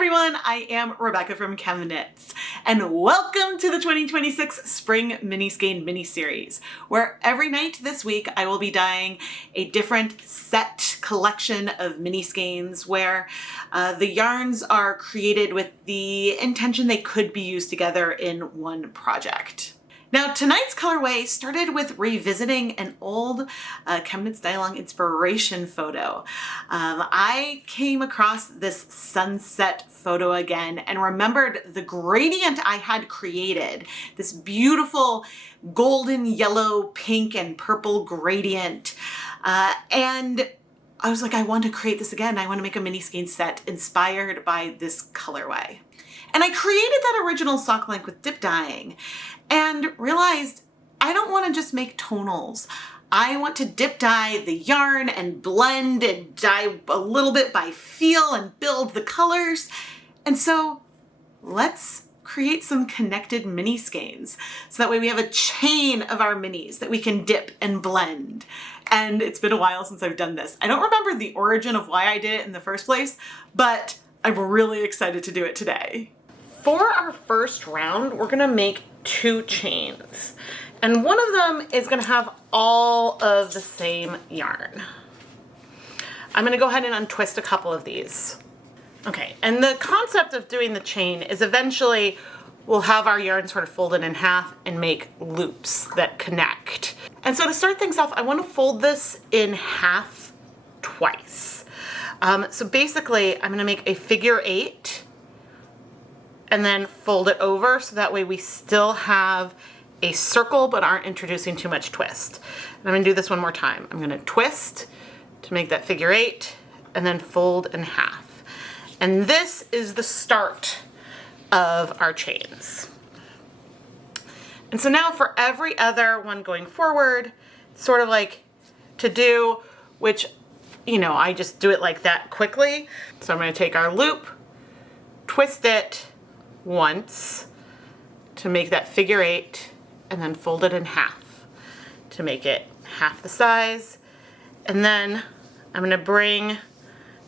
everyone, I am Rebecca from ChemKnits, and welcome to the 2026 Spring MiniSkein mini-series, where every night this week I will be dyeing a different set collection of miniskeins where the yarns are created with the intention they could be used together in one project. Now, tonight's colorway started with revisiting an old ChemKnits Dyeling inspiration photo. I came across this sunset photo again and remembered the gradient I had created, this beautiful golden, yellow, pink, and purple gradient. And I was like, I want to create this again. I want to make a miniskein set inspired by this colorway. And I created that original sock link with dip dyeing and realized I don't want to just make tonals. I want to dip dye the yarn and blend and dye a little bit by feel and build the colors. And so let's create some connected miniskeins. So that way we have a chain of our minis that we can dip and blend. And it's been a while since I've done this. I don't remember the origin of why I did it in the first place, but I'm really excited to do it today. For our first round, we're gonna make 2 chains. And one of them is gonna have all of the same yarn. I'm gonna go ahead and untwist a couple of these. Okay, and the concept of doing the chain is eventually we'll have our yarn sort of folded in half and make loops that connect. And so to start things off, I wanna fold this in half twice. So basically, I'm gonna make a figure 8 and then fold it over so that way we still have a circle but aren't introducing too much twist. And I'm gonna do this one more time. I'm gonna twist to make that figure 8 and then fold in half. And this is the start of our chains. And so now for every other one going forward, sort of like to do, which, you know, I just do it like that quickly. So I'm gonna take our loop, twist it once to make that figure 8 and then fold it in half to make it half the size. And then I'm gonna bring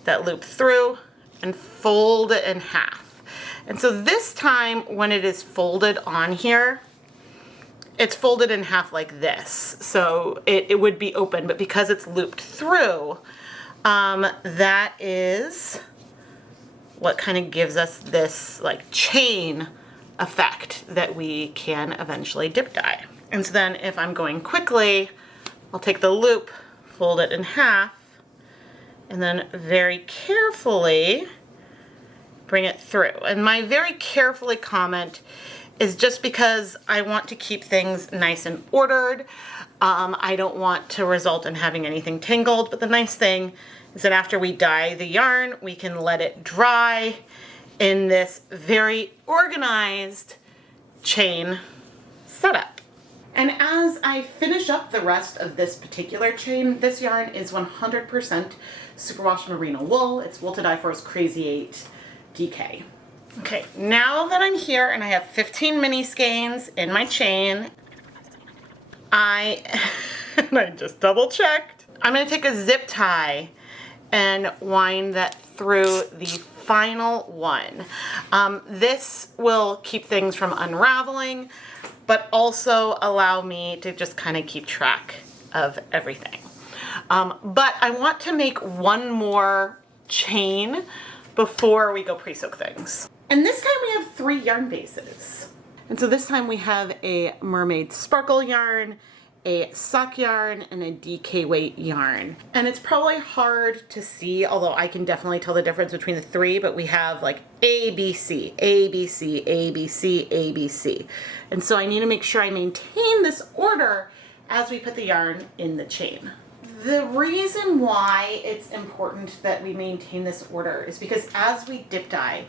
that loop through and fold it in half. And so this time when it is folded on here, it's folded in half like this. So it would be open, but because it's looped through, that is what kind of gives us this like chain effect that we can eventually dip dye. And so then if I'm going quickly, I'll take the loop, fold it in half, and then very carefully bring it through. And my very carefully comment is just because I want to keep things nice and ordered. I don't want to result in having anything tangled, but the nice thing is that after we dye the yarn, we can let it dry in this very organized chain setup. And as I finish up the rest of this particular chain, this yarn is 100% superwash merino wool. It's Wool to Dye For's Crazy 8 DK. Okay, now that I'm here and I have 15 miniskeins in my chain, I just double checked. I'm gonna take a zip tie and wind that through the final one. This will keep things from unraveling, but also allow me to just kind of keep track of everything. But I want to make one more chain before we go pre-soak things. And this time we have 3 yarn bases. And so this time we have a mermaid sparkle yarn, a sock yarn, and a DK weight yarn. And it's probably hard to see, although I can definitely tell the difference between the 3, but we have like A, B, C, A, B, C, A, B, C, A, B, C. And so I need to make sure I maintain this order as we put the yarn in the chain. The reason why it's important that we maintain this order is because as we dip dye,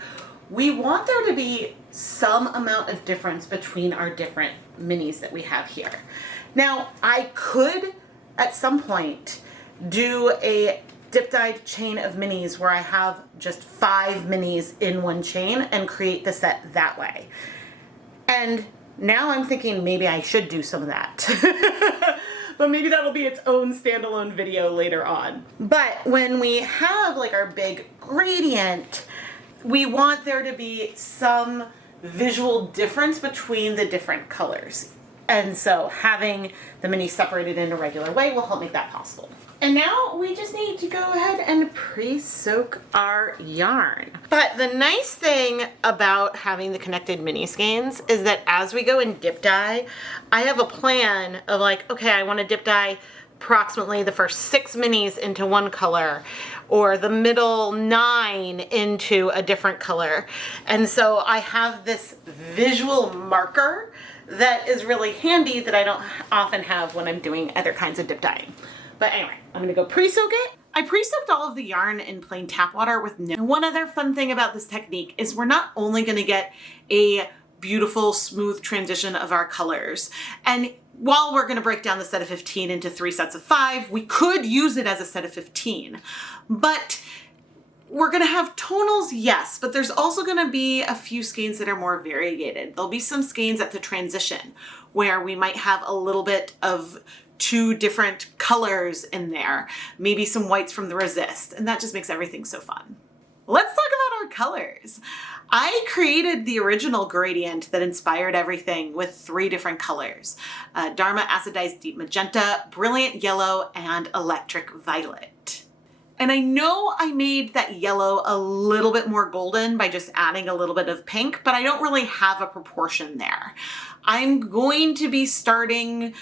we want there to be some amount of difference between our different minis that we have here. Now, I could, at some point, do a dip dyed chain of minis where I have just 5 minis in one chain and create the set that way. And now I'm thinking maybe I should do some of that. But maybe that'll be its own standalone video later on. But when we have like our big gradient, we want there to be some visual difference between the different colors. And so having the minis separated in a regular way will help make that possible. And now we just need to go ahead and pre-soak our yarn. But the nice thing about having the connected mini skeins is that as we go and dip dye, I have a plan of like, okay, I want to dip dye approximately the first 6 minis into one color, or the middle 9 into a different color. And so I have this visual marker that is really handy that I don't often have when I'm doing other kinds of dip dyeing. But anyway, I'm gonna go pre-soak it. I pre-soaked all of the yarn in plain tap water with no. And one other fun thing about this technique is we're not only gonna get a beautiful, smooth transition of our colors, and while we're gonna break down the set of 15 into 3 sets of 5, we could use it as a set of 15, but we're gonna have tonals, yes, but there's also gonna be a few skeins that are more variegated. There'll be some skeins at the transition where we might have a little bit of 2 different colors in there, maybe some whites from the resist, and that just makes everything so fun. Let's talk about our colors. I created the original gradient that inspired everything with 3 different colors: Dharma Acidized Deep Magenta, Brilliant Yellow, and Electric Violet. And I know I made that yellow a little bit more golden by just adding a little bit of pink, but I don't really have a proportion there. I'm going to be starting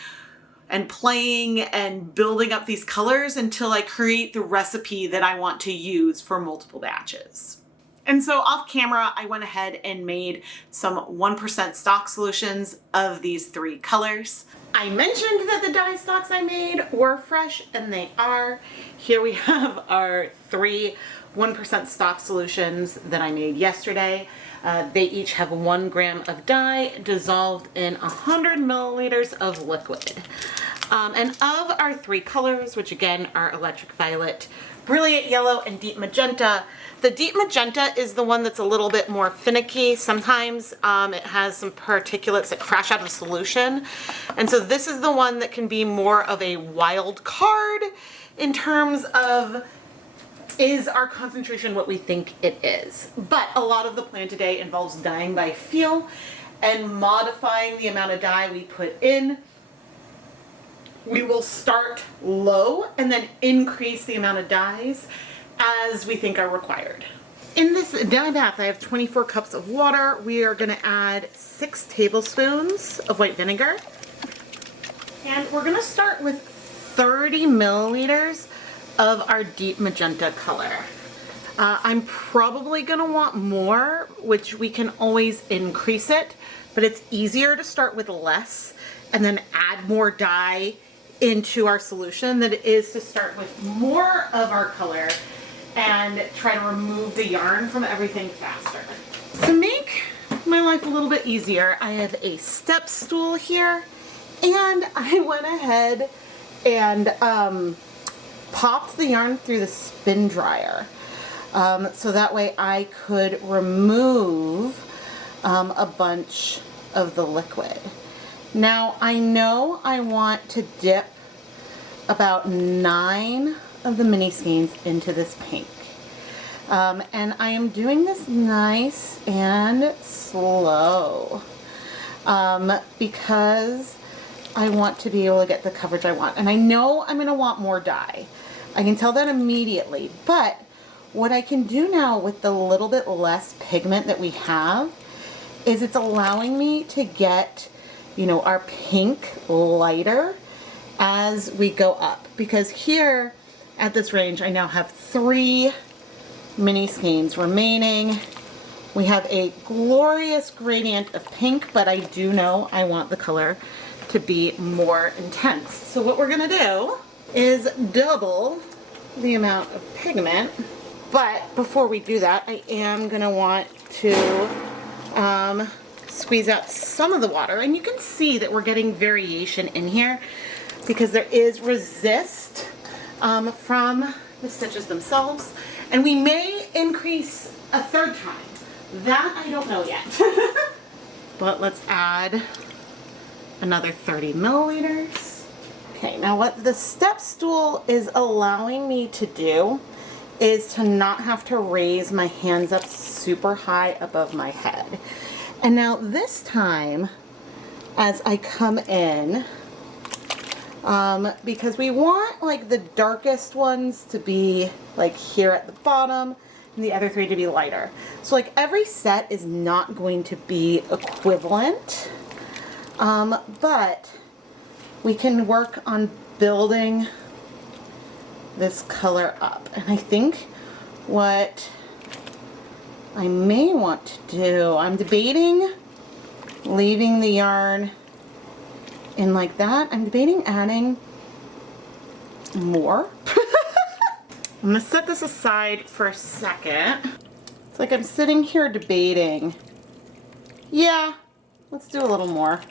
and playing and building up these colors until I create the recipe that I want to use for multiple batches. And so off camera, I went ahead and made some 1% stock solutions of these 3 colors. I mentioned that the dye stocks I made were fresh, and they are. Here we have our 3 1% stock solutions that I made yesterday. They each have 1 gram of dye dissolved in 100 milliliters of liquid. And of our 3 colors, which again are Electric Violet, Brilliant Yellow, and Deep Magenta, the Deep Magenta is the one that's a little bit more finicky. Sometimes it has some particulates that crash out of solution. And so this is the one that can be more of a wild card in terms of, is our concentration what we think it is? But a lot of the plan today involves dyeing by feel and modifying the amount of dye we put in. We will start low and then increase the amount of dyes as we think are required. In this dye bath, I have 24 cups of water. We are gonna add 6 tablespoons of white vinegar. And we're gonna start with 30 milliliters of our deep magenta color. I'm probably gonna want more, which we can always increase it, but it's easier to start with less and then add more dye into our solution than it is to start with more of our color and try to remove the yarn from everything faster. To make my life a little bit easier, I have a step stool here, and I went ahead and popped the yarn through the spin dryer. So that way I could remove a bunch of the liquid. Now I know I want to dip about 9 of the mini skeins into this pink. And I am doing this nice and slow because I want to be able to get the coverage I want. And I know I'm going to want more dye. I can tell that immediately. But what I can do now with the little bit less pigment that we have is it's allowing me to get, you know, our pink lighter as we go up. Because here at this range, I now have 3 mini skeins remaining. We have a glorious gradient of pink, but I do know I want the color to be more intense. So what we're gonna do is double the amount of pigment. But before we do that, I am gonna want to squeeze out some of the water. And you can see that we're getting variation in here because there is resist from the stitches themselves. And we may increase a 3rd time. That I don't know yet. But let's add another 30 milliliters. Okay, now what the step stool is allowing me to do is to not have to raise my hands up super high above my head. And now this time, as I come in, because we want like the darkest ones to be like here at the bottom and the other three to be lighter. So like every set is not going to be equivalent, but we can work on building this color up. And I think what I may want to do, I'm debating leaving the yarn in like that. I'm debating adding more. I'm gonna set this aside for a second. It's like I'm sitting here debating. Yeah, let's do a little more.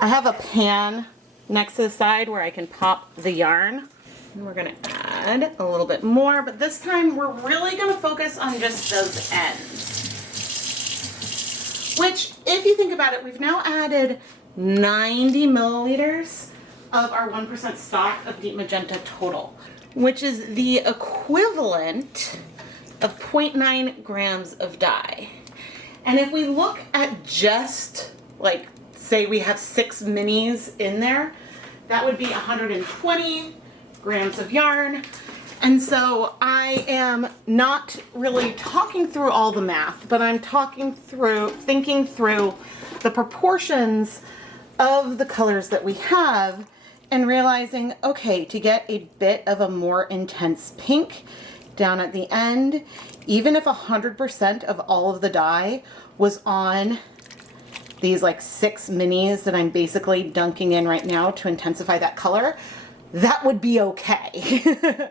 I have a pan next to the side where I can pop the yarn. And we're gonna add a little bit more, but this time we're really gonna focus on just those ends. Which, if you think about it, we've now added 90 milliliters of our 1% stock of deep magenta total, which is the equivalent of 0.9 grams of dye. And if we look at just, like, say we have 6 minis in there, that would be 120 grams of yarn. And so I am not really talking through all the math, but I'm thinking through the proportions of the colors that we have and realizing, okay, to get a bit of a more intense pink down at the end, even if 100% of all of the dye was on these like 6 minis that I'm basically dunking in right now to intensify that color, that would be okay.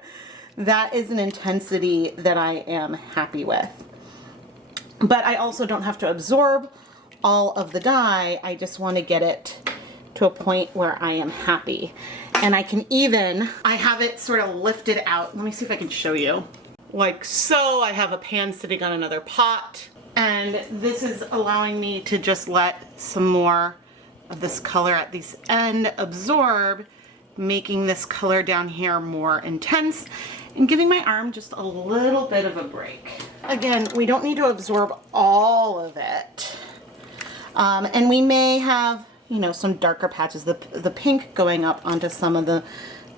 That is an intensity that I am happy with. But I also don't have to absorb all of the dye. I just want to get it to a point where I am happy. And I can even, I have it sort of lifted out. Let me see if I can show you. Like so, I have a pan sitting on another pot. And this is allowing me to just let some more of this color at this end absorb, making this color down here more intense and giving my arm just a little bit of a break. Again, we don't need to absorb all of it. And we may have, you know, some darker patches, the pink going up onto some of the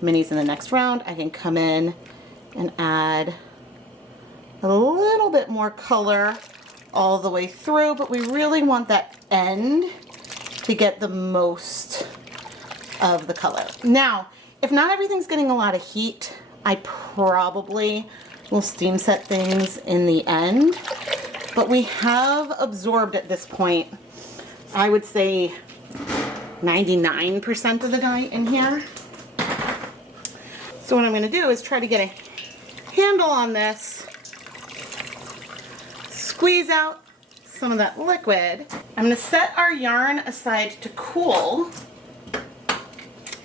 minis in the next round. I can come in and add a little bit more color all the way through, but we really want that end to get the most of the color. Now, if not everything's getting a lot of heat, I probably will steam set things in the end, but we have absorbed at this point, I would say 99% of the dye in here. So what I'm gonna do is try to get a handle on this, squeeze out some of that liquid. I'm gonna set our yarn aside to cool,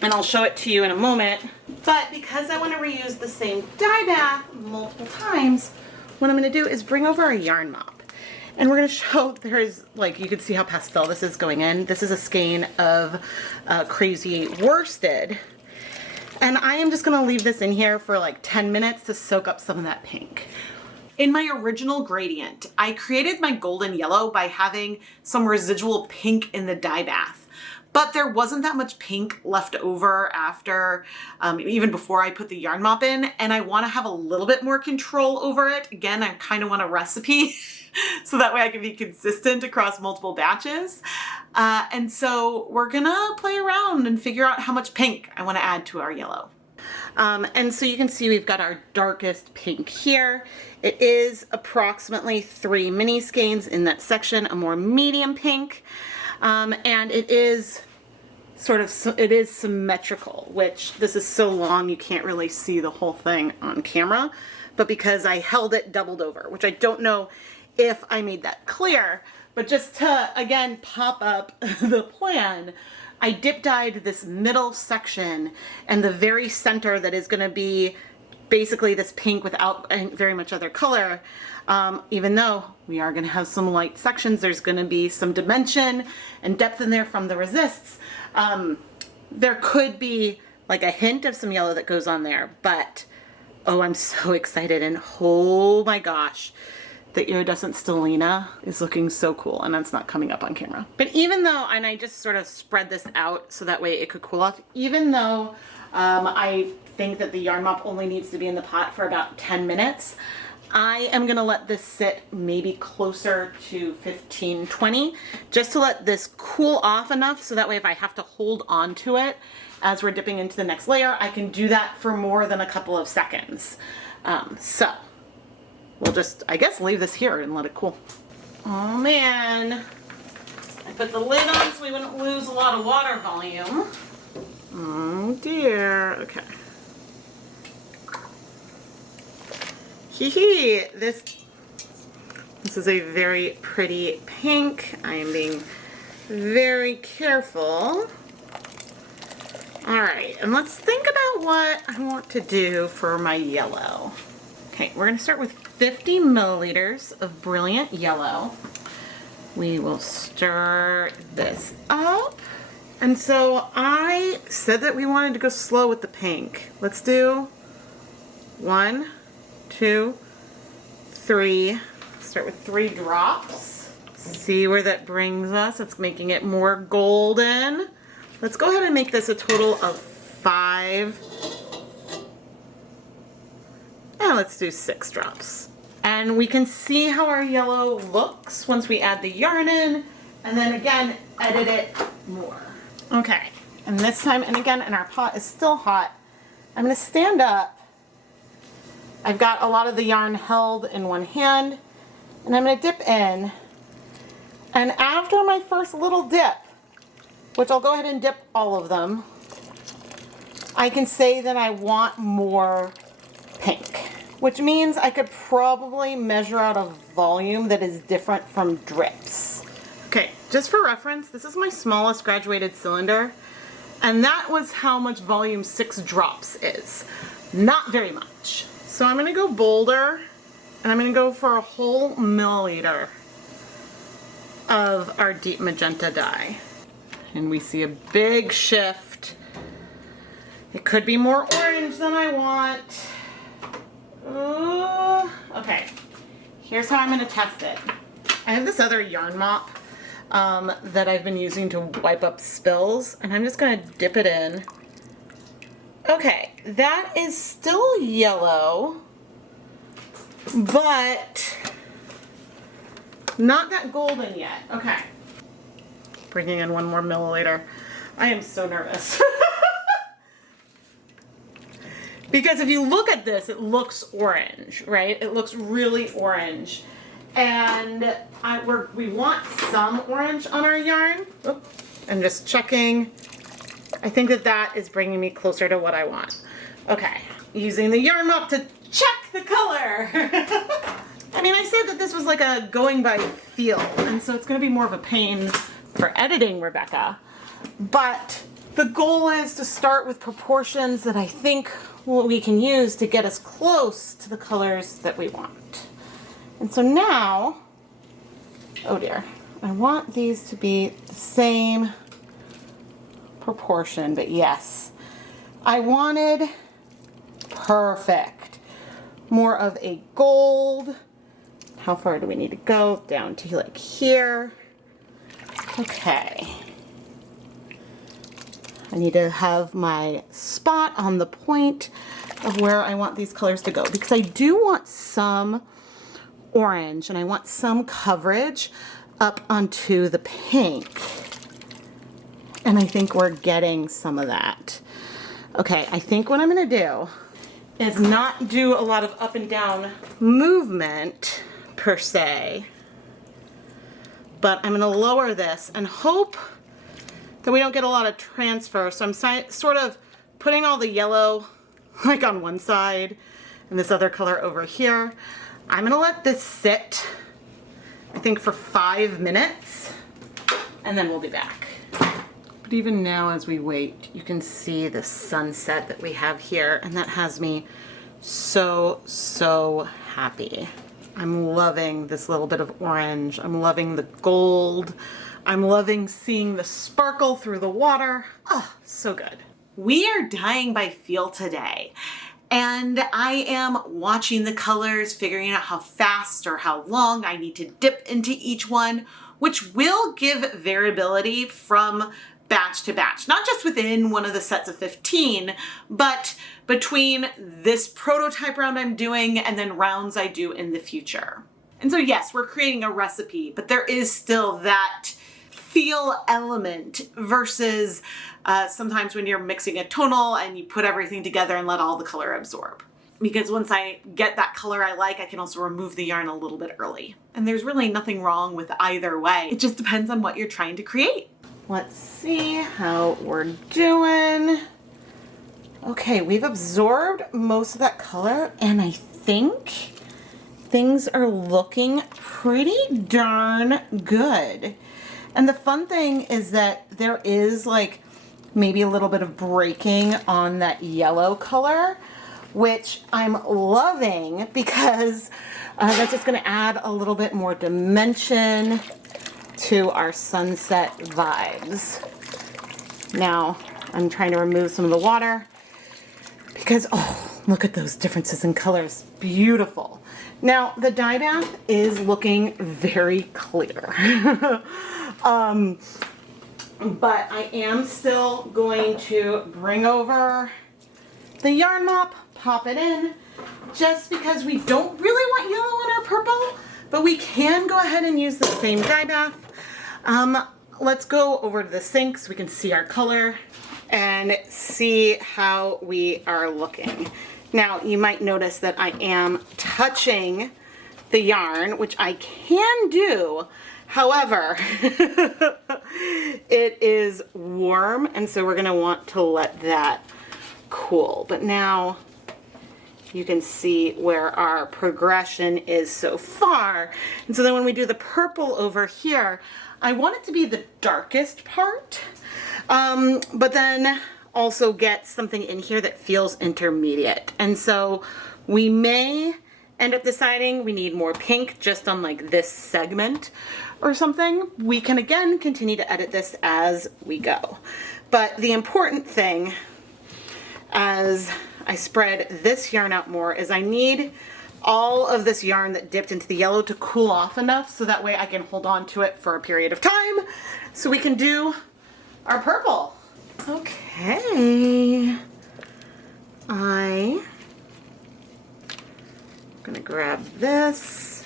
and I'll show it to you in a moment. But because I want to reuse the same dye bath multiple times, what I'm going to do is bring over a yarn mop. And we're going to show, there's, like, you can see how pastel this is going in. This is a skein of Crazy Worsted. And I am just going to leave this in here for like 10 minutes to soak up some of that pink. In my original gradient, I created my golden yellow by having some residual pink in the dye bath. But there wasn't that much pink left over after, even before I put the yarn mop in, and I want to have a little bit more control over it. Again, I kind of want a recipe so that way I can be consistent across multiple batches. And so we're gonna play around and figure out how much pink I want to add to our yellow. And so you can see we've got our darkest pink here. It is approximately 3 miniskeins in that section, a more medium pink. And it is sort of, it is symmetrical, which this is so long you can't really see the whole thing on camera, but because I held it doubled over, which I don't know if I made that clear, but just to, again, pop up the plan, I dip dyed this middle section and the very center that is going to be basically this pink without very much other color. Even though we are going to have some light sections, there's going to be some dimension and depth in there from the resists. There could be like a hint of some yellow that goes on there, but Oh, I'm so excited, and oh my gosh, the iridescent stellina is looking so cool, and that's not coming up on camera. But even though, and I just sort of spread this out so that way it could cool off, even though I think that the yarn mop only needs to be in the pot for about 10 minutes, I am gonna let this sit maybe closer to 15, 20, just to let this cool off enough so that way if I have to hold on to it as we're dipping into the next layer, I can do that for more than a couple of seconds. So we'll just, I guess, leave this here and let it cool. Oh man, I put the lid on so we wouldn't lose a lot of water volume. Oh dear, okay. Hee, this is a very pretty pink. I am being very careful. All right, and let's think about what I want to do for my yellow. Okay, we're gonna start with 50 milliliters of brilliant yellow. We will stir this up. And so I said that we wanted to go slow with the pink. Let's do 1, 2, 3. Start with 3 drops. See where that brings us. It's making it more golden. Let's go ahead and make this a total of 5. And let's do 6 drops. And we can see how our yellow looks once we add the yarn in, and then again, edit it more. Okay, and this time, and again, and our pot is still hot, I'm gonna stand up. I've got a lot of the yarn held in one hand, and I'm gonna dip in. And after my first little dip, which I'll go ahead and dip all of them, I can say that I want more pink, which means I could probably measure out a volume that is different from drips. Okay, just for reference, this is my smallest graduated cylinder, and that was how much volume 6 drops is. Not very much. So I'm gonna go bolder, and I'm gonna go for a whole milliliter of our deep magenta dye. And we see a big shift. It could be more orange than I want. Ooh. Okay, here's how I'm gonna test it. I have this other yarn mop that I've been using to wipe up spills, and I'm just gonna dip it in. Okay, that is still yellow, but not that golden yet. Okay. Bringing in 1 more milliliter. I am so nervous. Because if you look at this, it looks orange, right? It looks really orange. And we want some orange on our yarn. Oop, I'm just checking. I think that that is bringing me closer to what I want. Okay, using the yarn mop to check the color. I mean, I said that this was like a going by feel, and so it's gonna be more of a pain for editing, Rebecca. But the goal is to start with proportions that I think we can use to get us close to the colors that we want. And so now, oh dear, I want these to be the same proportion, but yes, I wanted perfect. More of a gold. How far do we need to go? Down to like here. Okay. I need to have my spot on the point of where I want these colors to go, because I do want some orange and I want some coverage up onto the pink. And I think we're getting some of that. Okay, I think what I'm gonna do is not do a lot of up and down movement per se, but I'm gonna lower this and hope that we don't get a lot of transfer. So I'm sort of putting all the yellow like on one side and this other color over here. I'm gonna let this sit, I think, for 5 minutes, and then we'll be back. But even now as we wait, you can see the sunset that we have here, and that has me so, so happy. I'm loving this little bit of orange. I'm loving the gold. I'm loving seeing the sparkle through the water. Oh, so good. We are dyeing by feel today. And I am watching the colors, figuring out how fast or how long I need to dip into each one, which will give variability from batch to batch, not just within one of the sets of 15, but between this prototype round I'm doing and then rounds I do in the future. And so yes, we're creating a recipe, but there is still that feel element versus sometimes when you're mixing a tonal and you put everything together and let all the color absorb. Because once I get that color I like, I can also remove the yarn a little bit early. And there's really nothing wrong with either way. It just depends on what you're trying to create. Let's see how we're doing. Okay, we've absorbed most of that color, and I think things are looking pretty darn good. And the fun thing is that there is like maybe a little bit of breaking on that yellow color, which I'm loving because that's just gonna add a little bit more dimension to our sunset vibes. Now I'm trying to remove some of the water because, oh, look at those differences in colors. Beautiful. Now the dye bath is looking very clear. But I am still going to bring over the yarn mop, pop it in, just because we don't really want yellow on our purple, but we can go ahead and use the same dye bath. Let's go over to the sink so we can see our color and see how we are looking. Now, you might notice that I am touching the yarn, which I can do. However, it is warm, and so we're gonna want to let that cool. But now you can see where our progression is so far. And so then when we do the purple over here, I want it to be the darkest part, but then also get something in here that feels intermediate. And so we may end up deciding we need more pink just on like this segment or something. We can again continue to edit this as we go. But the important thing as I spread this yarn out more is I need all of this yarn that dipped into the yellow to cool off enough so that way I can hold on to it for a period of time so we can do our purple. Okay, I'm gonna grab this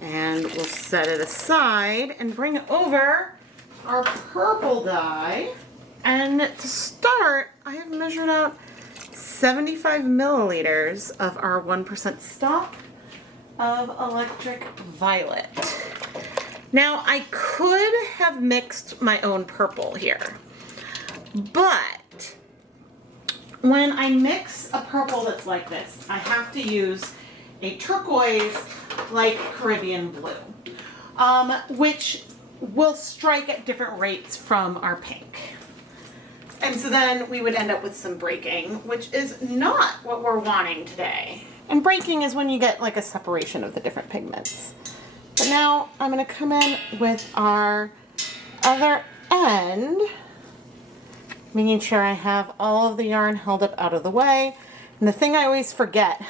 and we'll set it aside and bring over our purple dye. And to start, I have measured out 75 milliliters of our 1% stock of electric violet. Now, I could have mixed my own purple here, but when I mix a purple that's like this, I have to use a turquoise like Caribbean blue, which will strike at different rates from our pink. And so then we would end up with some breaking, which is not what we're wanting today. And breaking is when you get like a separation of the different pigments. But now I'm going to come in with our other end, making sure I have all of the yarn held up out of the way. And the thing I always forget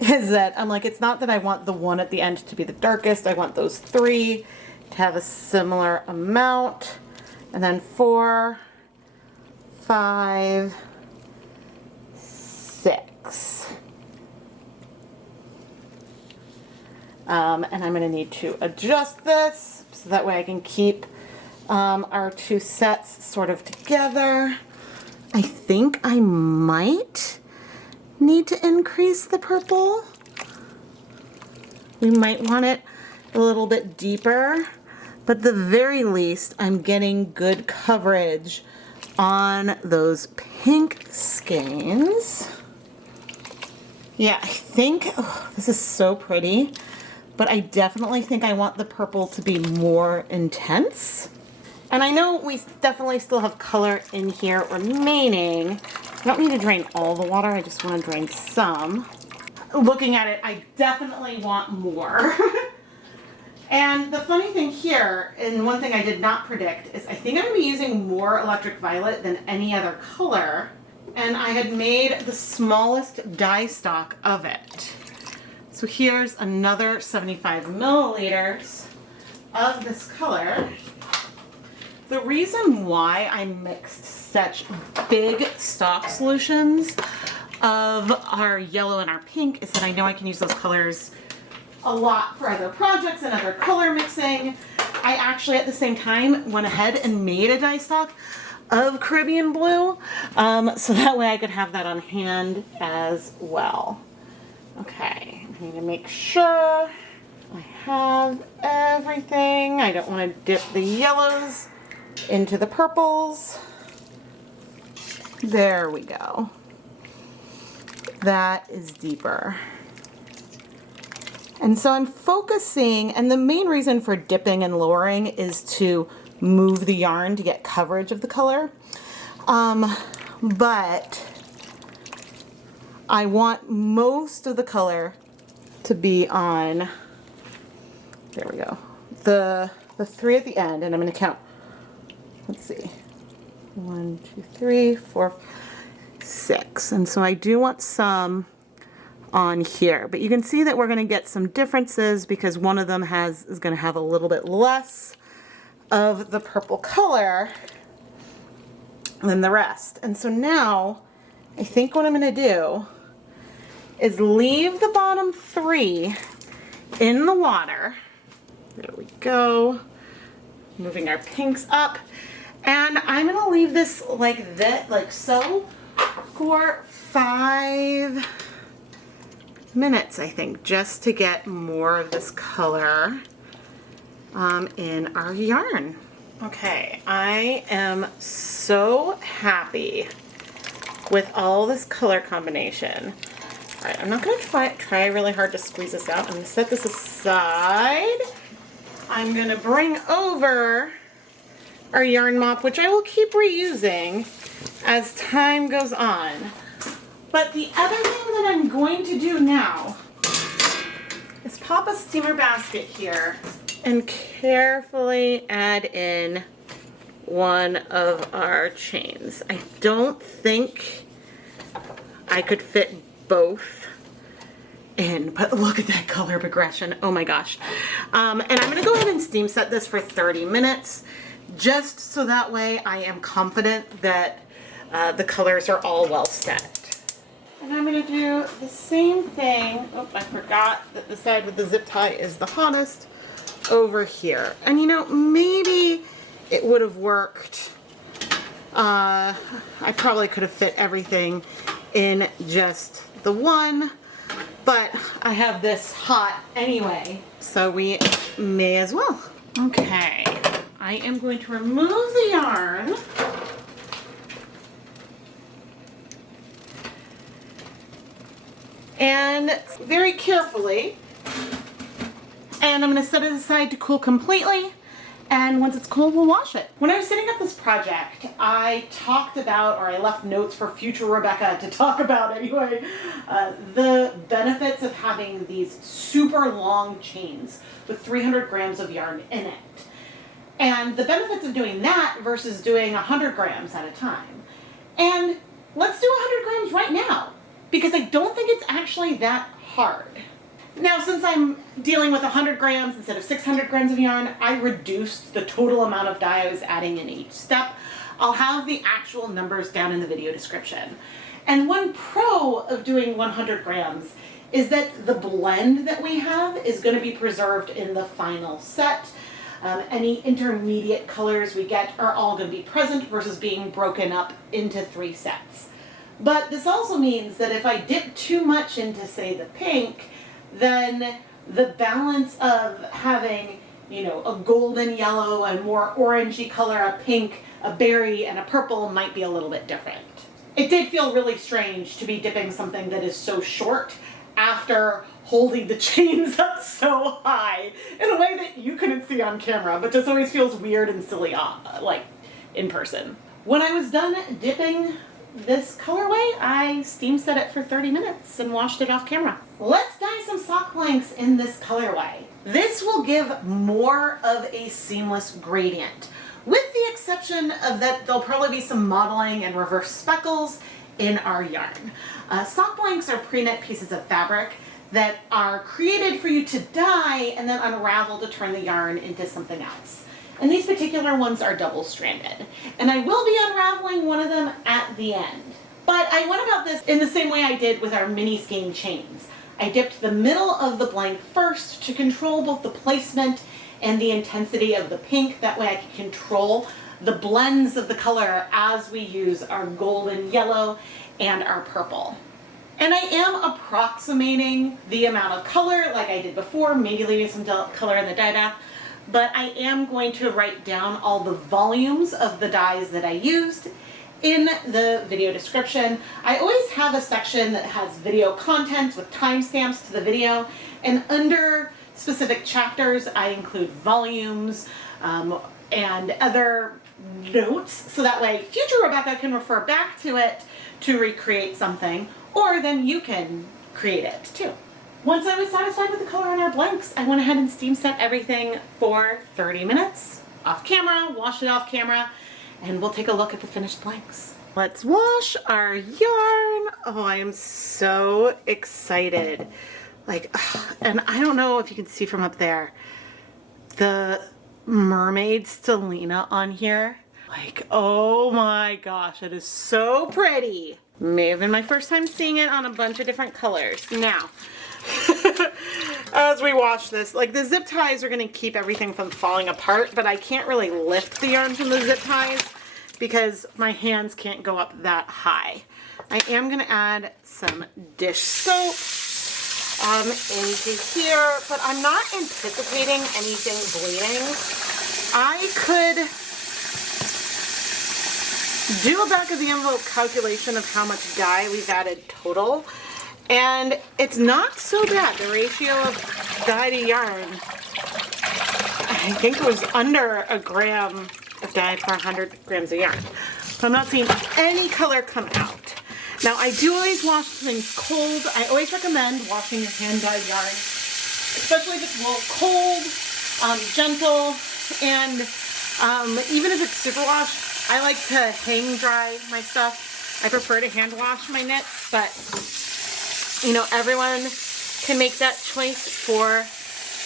is that I'm like, it's not that I want the one at the end to be the darkest. I want those three to have a similar amount. And then 4, 5, 6. And I'm going to need to adjust this so that way I can keep our two sets sort of together. I think I might need to increase the purple. We might want it a little bit deeper, but at the very least I'm getting good coverage on those pink skeins. Yeah, I think, oh, this is so pretty, but I definitely think I want the purple to be more intense. And I know we definitely still have color in here remaining. I don't need to drain all the water, I just want to drain some. Looking at it, I definitely want more. And the funny thing here, and one thing I did not predict, is I think I'm going to be using more electric violet than any other color. And I had made the smallest dye stock of it. So here's another 75 milliliters of this color. The reason why I mixed such big stock solutions of our yellow and our pink is that I know I can use those colors a lot for other projects and other color mixing. I actually at the same time went ahead and made a dye stock of Caribbean blue, so that way I could have that on hand as well. Okay, I need to make sure I have everything. I don't want to dip the yellows into the purples. There we go. That is deeper. And so I'm focusing, and the main reason for dipping and lowering is to move the yarn to get coverage of the color. But I want most of the color to be on, there we go, the three at the end, and I'm going to count, let's see, 1, 2, 3, 4, 6. And so I do want some on here, but you can see that we're going to get some differences because one of them is going to have a little bit less of the purple color than the rest. And so now I think what I'm going to do is leave the bottom 3 in the water. There we go. Moving our pinks up, and I'm going to leave this like that, like so, for 5 minutes, I think, just to get more of this color in our yarn. Okay, I am so happy with all this color combination. All right, I'm not going to try really hard to squeeze this out. I'm going to set this aside. I'm going to bring over our yarn mop, which I will keep reusing as time goes on. But the other thing that I'm going to do now is pop a steamer basket here and carefully add in one of our chains. I don't think I could fit both in, but look at that color progression. Oh my gosh. And I'm going to go ahead and steam set this for 30 minutes just so that way I am confident that the colors are all well set. And I'm going to do the same thing. Oh, I forgot that the side with the zip tie is the hottest over here. And you know, maybe it would have worked. I probably could have fit everything in just the one, but I have this hot anyway, so we may as well. Okay, I am going to remove the yarn. And very carefully, and I'm going to set it aside to cool completely, and once it's cool, we'll wash it. When I was setting up this project, I talked about, or I left notes for future Rebecca to talk about anyway, the benefits of having these super long chains with 300 grams of yarn in it. And the benefits of doing that versus doing 100 grams at a time. And let's do 100 grams right now, because I don't think it's actually that hard. Now, since I'm dealing with 100 grams instead of 600 grams of yarn, I reduced the total amount of dye I was adding in each step. I'll have the actual numbers down in the video description. And one pro of doing 100 grams is that the blend that we have is going to be preserved in the final set. Any intermediate colors we get are all going to be present versus being broken up into 3 sets. But this also means that if I dip too much into, say, the pink, then the balance of having, you know, a golden yellow, a more orangey color, a pink, a berry, and a purple might be a little bit different. It did feel really strange to be dipping something that is so short after holding the chains up so high in a way that you couldn't see on camera, but just always feels weird and silly, like in person. When I was done dipping this colorway, I steam set it for 30 minutes and washed it off camera. Let's dye some sock blanks in this colorway. This will give more of a seamless gradient, with the exception of that there'll probably be some mottling and reverse speckles in our yarn. Sock blanks are pre-knit pieces of fabric that are created for you to dye and then unravel to turn the yarn into something else. And these particular ones are double-stranded. And I will be unraveling one of them at the end. But I went about this in the same way I did with our MiniSkein chains. I dipped the middle of the blank first to control both the placement and the intensity of the pink. That way I can control the blends of the color as we use our golden yellow and our purple. And I am approximating the amount of color like I did before, maybe leaving some color in the dye bath, but I am going to write down all the volumes of the dyes that I used in the video description. I always have a section that has video contents with timestamps to the video, and under specific chapters I include volumes and other notes, so that way future Rebecca can refer back to it to recreate something, or then you can create it too. Once I was satisfied with the color on our blanks, I went ahead and steam set everything for 30 minutes off camera, washed it off camera, and we'll take a look at the finished blanks. Let's wash our yarn. Oh, I am so excited. Like, and I don't know if you can see from up there, the mermaid Selena on here. Like, oh my gosh, it is so pretty. May have been my first time seeing it on a bunch of different colors. Now, as we wash this, like the zip ties are gonna keep everything from falling apart, but I can't really lift the yarn from the zip ties because my hands can't go up that high. I am gonna add some dish soap into here, but I'm not anticipating anything bleeding. I could do a back of the envelope calculation of how much dye we've added total, and it's not so bad. The ratio of dye to yarn, I think it was under a gram of dye per 100 grams of yarn. So I'm not seeing any color come out. Now I do always wash things cold. I always recommend washing your hand-dyed yarn, especially if it's a little cold, gentle, and even if it's superwash, I like to hang dry my stuff. I prefer to hand wash my knits, but you know, everyone can make that choice for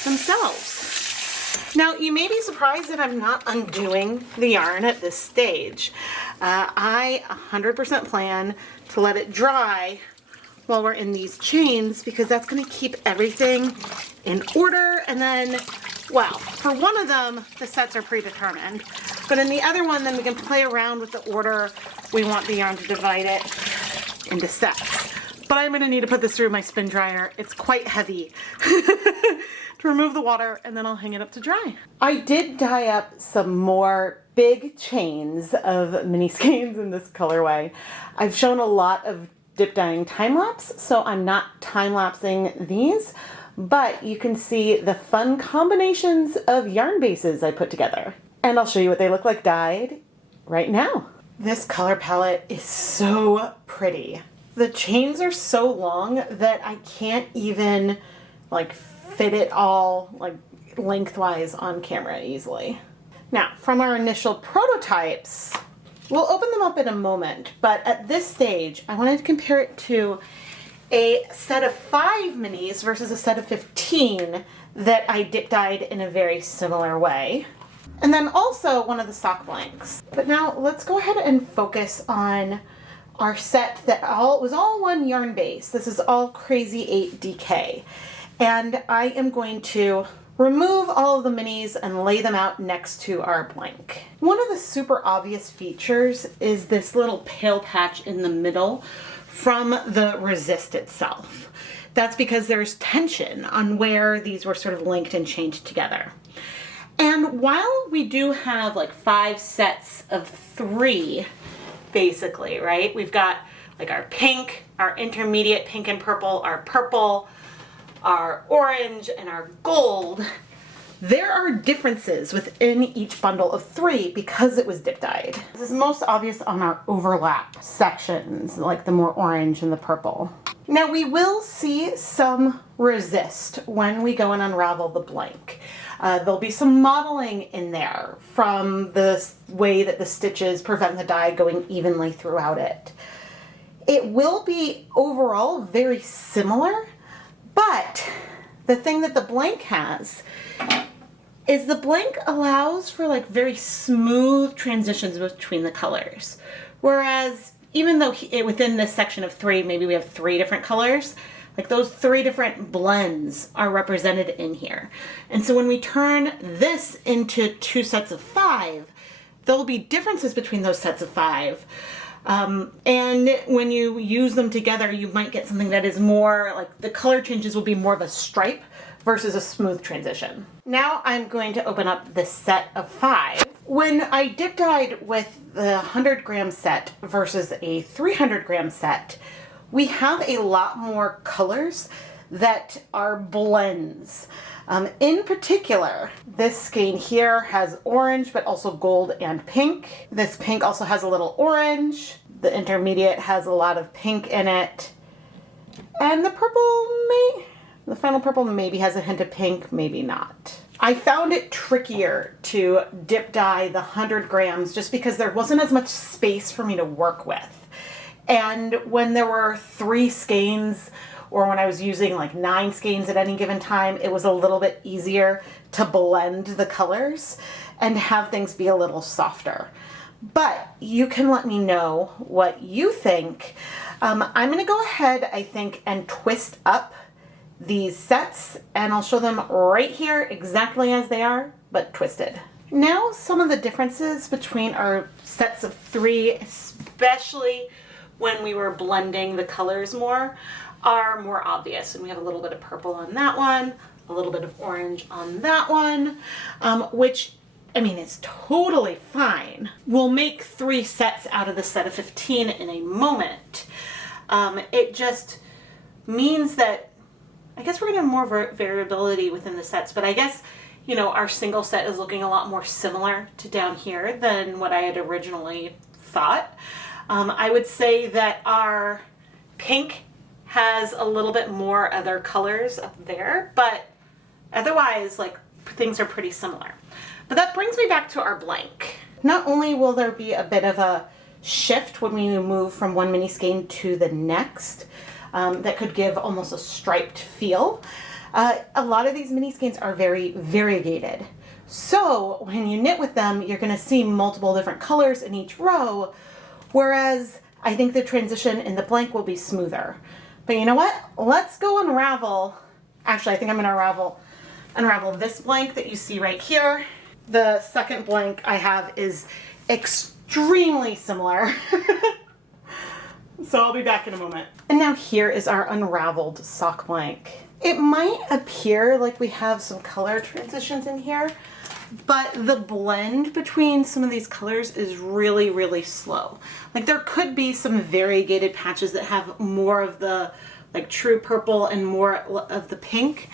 themselves. Now, you may be surprised that I'm not undoing the yarn at this stage. I 100% plan to let it dry while we're in these chains because that's going to keep everything in order. And then, well, for one of them, the sets are predetermined. But in the other one, then we can play around with the order we want the yarn to divide it into sets. But I'm going to need to put this through my spin dryer. It's quite heavy to remove the water, and then I'll hang it up to dry. I did dye up some more big chains of MiniSkeins in this colorway. I've shown a lot of dip dyeing time-lapse, so I'm not time-lapsing these, but you can see the fun combinations of yarn bases I put together. And I'll show you what they look like dyed right now. This color palette is so pretty. The chains are so long that I can't even like fit it all like lengthwise on camera easily. Now, from our initial prototypes, we'll open them up in a moment, but at this stage, I wanted to compare it to a set of 5 minis versus a set of 15 that I dip dyed in a very similar way. And then also one of the sock blanks. But now let's go ahead and focus on our set that was all one yarn base. This is all Crazy 8 DK. And I am going to remove all of the minis and lay them out next to our blank. One of the super obvious features is this little pale patch in the middle from the resist itself. That's because there's tension on where these were sort of linked and chained together. And while we do have like 5 sets of 3, basically, right? We've got like our pink, our intermediate pink and purple, our orange, and our gold. There are differences within each bundle of 3 because it was dip dyed. This is most obvious on our overlap sections, like the more orange and the purple. Now we will see some resist when we go and unravel the blank. There'll be some modeling in there from the way that the stitches prevent the dye going evenly throughout it. It will be overall very similar, but the thing that the blank has is the blank allows for like very smooth transitions between the colors. Whereas even though within this section of 3, maybe we have 3 different colors, like those 3 different blends are represented in here. And so when we turn this into 2 sets of 5, there'll be differences between those sets of 5. And when you use them together, you might get something that is more like the color changes will be more of a stripe versus a smooth transition. Now I'm going to open up this set of 5. When I dip dyed with the 100 gram set versus a 300 gram set, we have a lot more colors that are blends. In particular, this skein here has orange, but also gold and pink. This pink also has a little orange. The intermediate has a lot of pink in it. And the final purple maybe has a hint of pink, maybe not. I found it trickier to dip dye the 100 grams just because there wasn't as much space for me to work with. And when there were 3 skeins, or when I was using like 9 skeins at any given time, it was a little bit easier to blend the colors and have things be a little softer. But you can let me know what you think. I'm going to go ahead, I think, and twist up these sets, and I'll show them right here exactly as they are, but twisted. Now some of the differences between our sets of 3, especially when we were blending the colors more, are more obvious. And we have a little bit of purple on that one, a little bit of orange on that one, which, I mean, it's totally fine. We'll make 3 sets out of the set of 15 in a moment. It just means that I guess we're gonna have more variability within the sets, but I guess, you know, our single set is looking a lot more similar to down here than what I had originally thought. I would say that our pink has a little bit more other colors up there, but otherwise, like, things are pretty similar. But that brings me back to our blank. Not only will there be a bit of a shift when we move from one mini skein to the next, that could give almost a striped feel. A lot of these mini skeins are very variegated. So when you knit with them, you're gonna see multiple different colors in each row, whereas I think the transition in the blank will be smoother. But you know what? Let's go unravel. Actually, I think I'm gonna unravel this blank that you see right here. The second blank I have is extremely similar. So I'll be back in a moment. And now here is our unraveled sock blank. It might appear like we have some color transitions in here, but the blend between some of these colors is really, really slow. Like there could be some variegated patches that have more of the like true purple and more of the pink,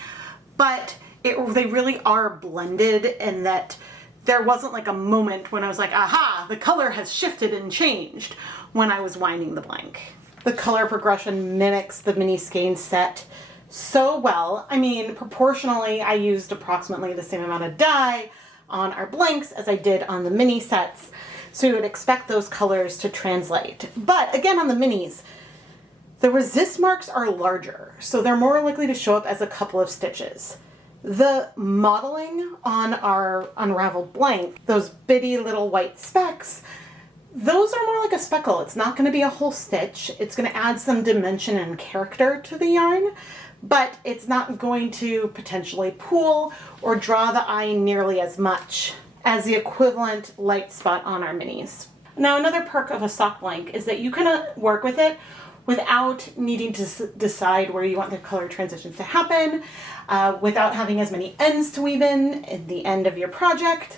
but they really are blended, and that there wasn't like a moment when I was like, aha, the color has shifted and changed when I was winding the blank. The color progression mimics the MiniSkein set so well. I mean, proportionally, I used approximately the same amount of dye on our blanks as I did on the mini sets, so you would expect those colors to translate. But again, on the minis, the resist marks are larger, so they're more likely to show up as a couple of stitches. The modeling on our unraveled blank, those bitty little white specks, those are more like a speckle. It's not going to be a whole stitch. It's going to add some dimension and character to the yarn, but it's not going to potentially pool or draw the eye nearly as much as the equivalent light spot on our minis. Now, another perk of a sock blank is that you can work with it without needing to decide where you want the color transitions to happen, without having as many ends to weave in at the end of your project.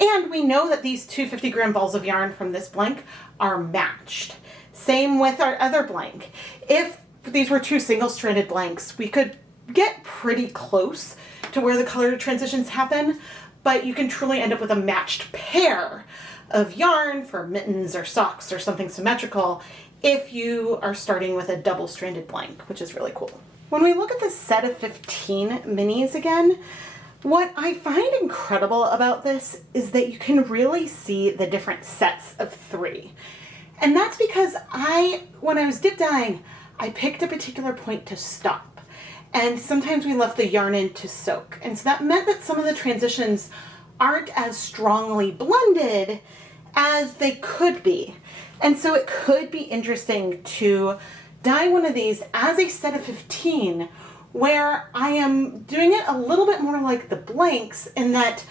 And we know that these 250-gram balls of yarn from this blank are matched. Same with our other blank. If these were 2 single-stranded blanks, we could get pretty close to where the color transitions happen, but you can truly end up with a matched pair of yarn for mittens or socks or something symmetrical if you are starting with a double-stranded blank, which is really cool. When we look at this set of 15 minis again, what I find incredible about this is that you can really see the different sets of 3. And that's because when I was dip dyeing, I picked a particular point to stop. And sometimes we left the yarn in to soak. And so that meant that some of the transitions aren't as strongly blended as they could be. And so it could be interesting to dye one of these as a set of 15 where I am doing it a little bit more like the blanks in that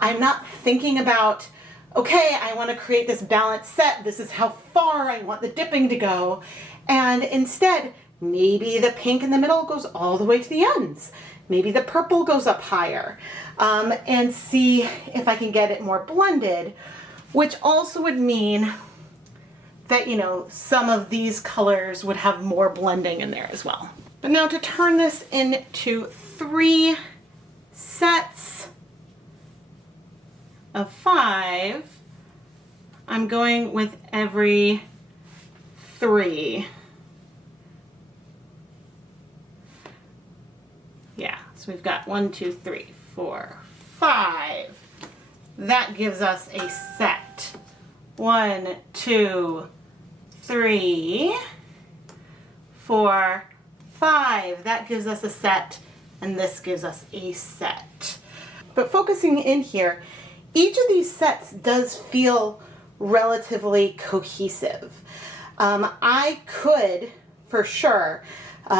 I'm not thinking about, okay, I want to create this balanced set. This is how far I want the dipping to go. And instead, maybe the pink in the middle goes all the way to the ends. Maybe the purple goes up higher, and see if I can get it more blended, which also would mean that, you know, some of these colors would have more blending in there as well. But now to turn this into 3 sets of 5, I'm going with every 3. Yeah, so we've got 1, 2, 3, 4, 5. That gives us a set. 1, 2, 3, 4, 5. That gives us a set, and this gives us a set. But focusing in here, each of these sets does feel relatively cohesive. I could, for sure,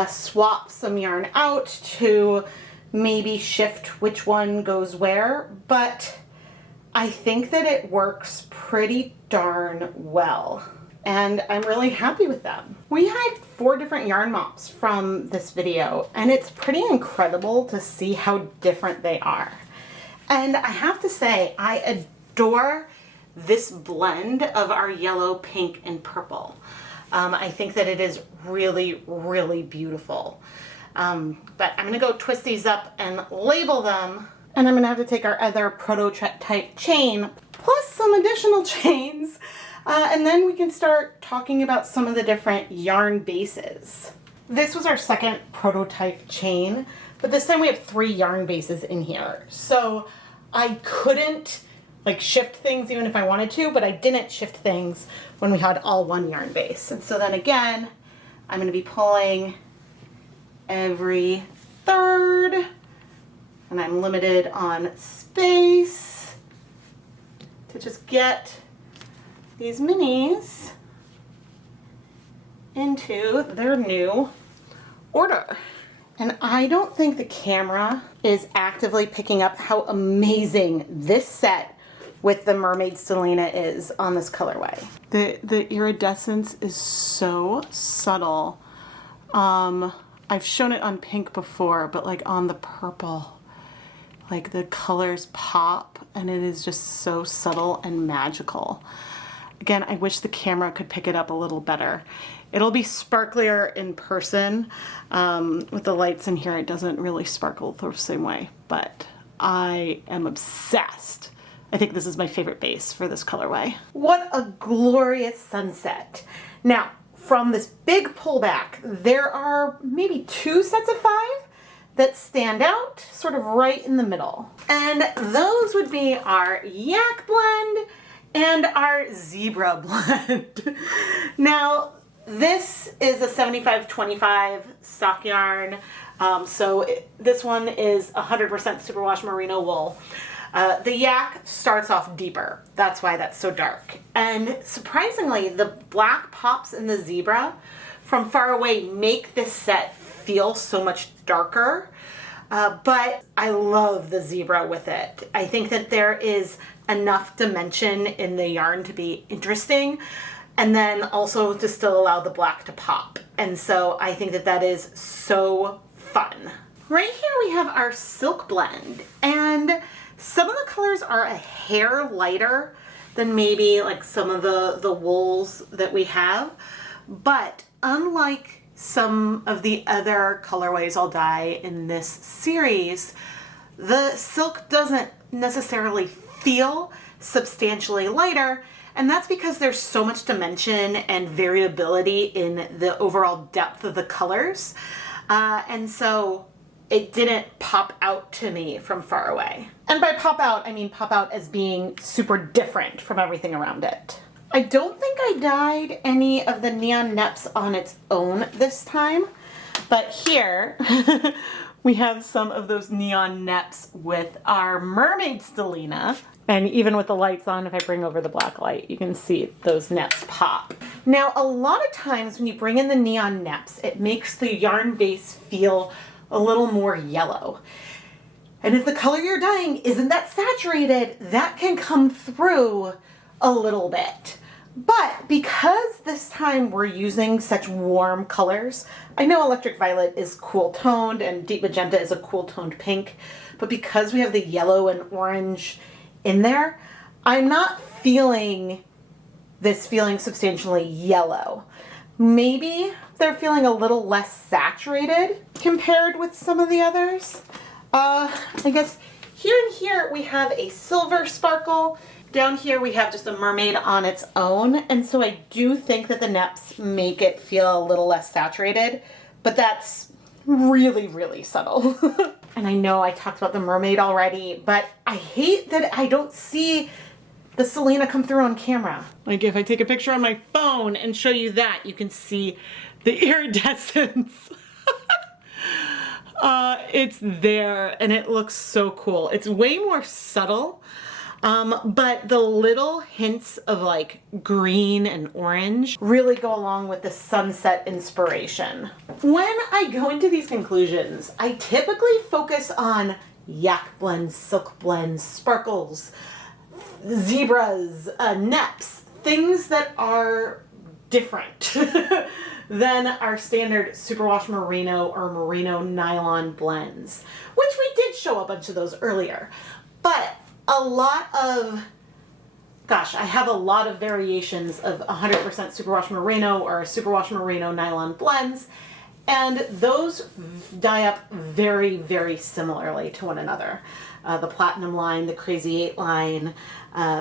swap some yarn out to maybe shift which one goes where, but I think that it works pretty darn well. And I'm really happy with them. We had 4 different yarn mops from this video, and it's pretty incredible to see how different they are. And I have to say, I adore this blend of our yellow, pink, and purple. I think that it is really, really beautiful. But I'm gonna go twist these up and label them, and I'm gonna have to take our other prototype chain, plus some additional chains, and then we can start talking about some of the different yarn bases. This was our second prototype chain, but this time we have 3 yarn bases in here. So I couldn't like shift things even if I wanted to, but I didn't shift things when we had all 1 yarn base. And so then again, I'm gonna be pulling every 3rd, and I'm limited on space to just get these minis into their new order. And I don't think the camera is actively picking up how amazing this set with the Mermaid Selena is on this colorway. The iridescence is so subtle. I've shown it on pink before, but like on the purple, like the colors pop and it is just so subtle and magical. Again, I wish the camera could pick it up a little better. It'll be sparklier in person. With the lights in here, it doesn't really sparkle the same way, but I am obsessed. I think this is my favorite base for this colorway. What a glorious sunset. Now, from this big pullback, there are maybe 2 sets of 5 that stand out sort of right in the middle. And those would be our yak blend and our zebra blend. Now, this is a 75-25 stock yarn. This one is 100% superwash merino wool. The yak starts off deeper. That's why that's so dark. And surprisingly, the black pops in the zebra from far away make this set feel so much darker. But I love the zebra with it. I think that there is enough dimension in the yarn to be interesting, and then also to still allow the black to pop. And so I think that that is so fun. Right here we have our silk blend, and some of the colors are a hair lighter than maybe like some of the wools that we have, but unlike some of the other colorways I'll dye in this series, the silk doesn't necessarily feel substantially lighter, and that's because there's so much dimension and variability in the overall depth of the colors. And so it didn't pop out to me from far away. And by pop out, I mean pop out as being super different from everything around it. I don't think I dyed any of the neon neps on its own this time, but here we have some of those neon neps with our mermaid stellina. And even with the lights on, if I bring over the black light, you can see those neps pop. Now, a lot of times when you bring in the neon neps, it makes the yarn base feel a little more yellow. And if the color you're dyeing isn't that saturated, that can come through a little bit. But because this time we're using such warm colors, I know electric violet is cool toned and deep magenta is a cool toned pink, but because we have the yellow and orange in there, I'm not feeling this feeling substantially yellow. Maybe they're feeling a little less saturated compared with some of the others. I guess here and here we have a silver sparkle. Down here we have just a mermaid on its own, and so I do think that the neps make it feel a little less saturated, but that's really, really subtle. And I know I talked about the mermaid already, but I hate that I don't see the stellina come through on camera. Like if I take a picture on my phone and show you that, you can see the iridescence. It's there and it looks so cool. It's way more subtle, but the little hints of like green and orange really go along with the sunset inspiration. When I go into these conclusions, I typically focus on yak blends, silk blends, sparkles, zebras, neps, things that are different than our standard superwash merino or merino nylon blends, which we did show a bunch of those earlier. But a lot of, gosh, I have a lot of variations of 100% superwash merino or superwash merino nylon blends, and those dye up very, very similarly to one another. The platinum line, the crazy 8 line,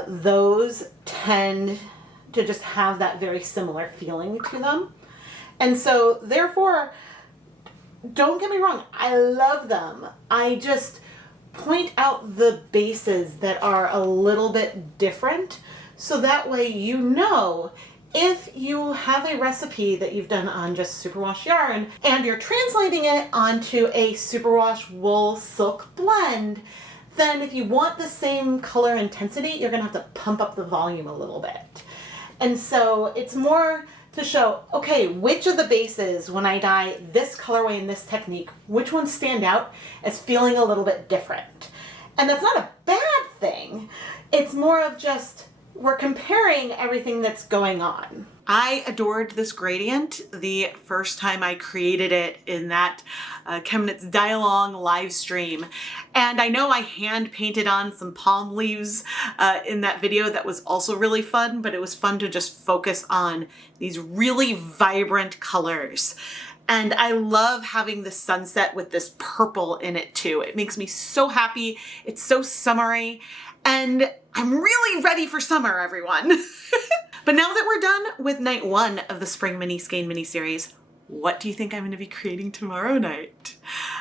those tend to just have that very similar feeling to them. And so therefore, don't get me wrong, I love them. I just point out the bases that are a little bit different, so that way you know if you have a recipe that you've done on just superwash yarn and you're translating it onto a superwash wool silk blend, then if you want the same color intensity, you're gonna have to pump up the volume a little bit. And so it's more to show, okay, which of the bases, when I dye this colorway and this technique, which ones stand out as feeling a little bit different. And that's not a bad thing. It's more of just, we're comparing everything that's going on. I adored this gradient the first time I created it in that ChemKnits Dye Along live stream. And I know I hand painted on some palm leaves in that video. That was also really fun, but it was fun to just focus on these really vibrant colors. And I love having the sunset with this purple in it too. It makes me so happy. It's so summery. And I'm really ready for summer, everyone. But now that we're done with night 1 of the Spring MiniSkein mini-series, what do you think I'm going to be creating tomorrow night?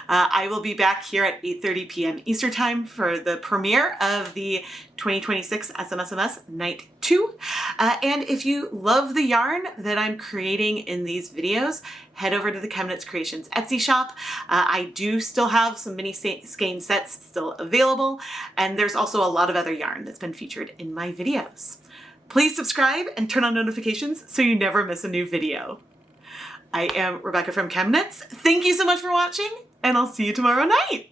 I will be back here at 8:30 p.m. Eastern Time for the premiere of the 2026 SMSMS Night 2. And if you love the yarn that I'm creating in these videos, head over to the ChemKnits Creations Etsy shop. I do still have some MiniSkein sets still available, and there's also a lot of other yarn that's been featured in my videos. Please subscribe and turn on notifications so you never miss a new video. I am Rebecca from ChemKnits. Thank you so much for watching, and I'll see you tomorrow night.